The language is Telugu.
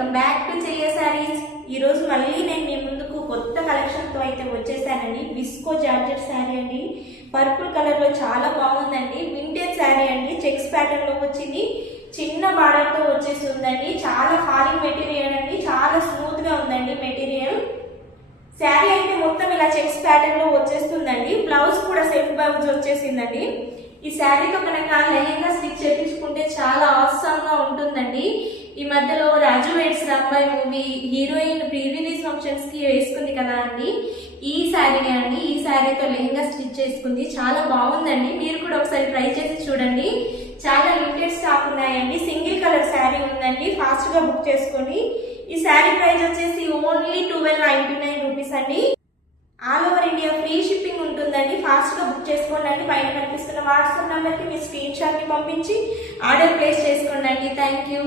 వెల్కమ్ బ్యాక్ టు చెయ్య శారీస్. ఈరోజు మళ్ళీ నేను మీ ముందుకు కొత్త కలెక్షన్తో అయితే వచ్చేసానండి. విస్కో జార్జెట్ శారీ అండి, పర్పుల్ కలర్లో చాలా బాగుందండి. వింటేజ్ శారీ అండి, చెక్స్ ప్యాటర్న్లో వచ్చింది, చిన్న బార్డర్తో వచ్చేసి ఉందండి. చాలా ఫాలింగ్ మెటీరియల్ అండి, చాలా స్మూత్గా ఉందండి మెటీరియల్. శారీ అయితే మొత్తం ఇలా చెక్స్ ప్యాటర్న్లో వచ్చేస్తుందండి. బ్లౌజ్ కూడా సెల్ఫ్ బ్లౌజ్ వచ్చేసిందండి. ఈ శారీతో కనుక లెహంగా స్టిచ్ చేయించుకుంటే చాలా ఆసంగా ఉంటుందండి. ఈ మధ్యలో Raju weds Rambai movie heroine pre release functions కి వేసుకుంది కదా అండి, ఈ శారీనే అండి. ఈ శారీతో లెహంగా స్టిచ్ చేసుకుంది, చాలా బాగుందండి. మీరు కూడా ఒకసారి ట్రై చేసి చూడండి. చాలా లిమిటెడ్ స్టాక్ ఉన్నాయండి. సింగిల్ కలర్ శారీ ఉందండి, ఫాస్ట్ గా బుక్ చేసుకోండి. ఈ శారీ ప్రైస్ వచ్చేసి ఓన్లీ 1299 రూపీస్ అండి. All over India free shipping ఉంటుందండి. ఫాస్ట్ గా బుక్ చేసుకోండి. పైన కనిపిస్తున్న వాట్సాప్ నెంబర్ కి మీ స్క్రీన్ షాట్ ని పంపించి ఆర్డర్ ప్లేస్ చేసుకోండి. Thank you.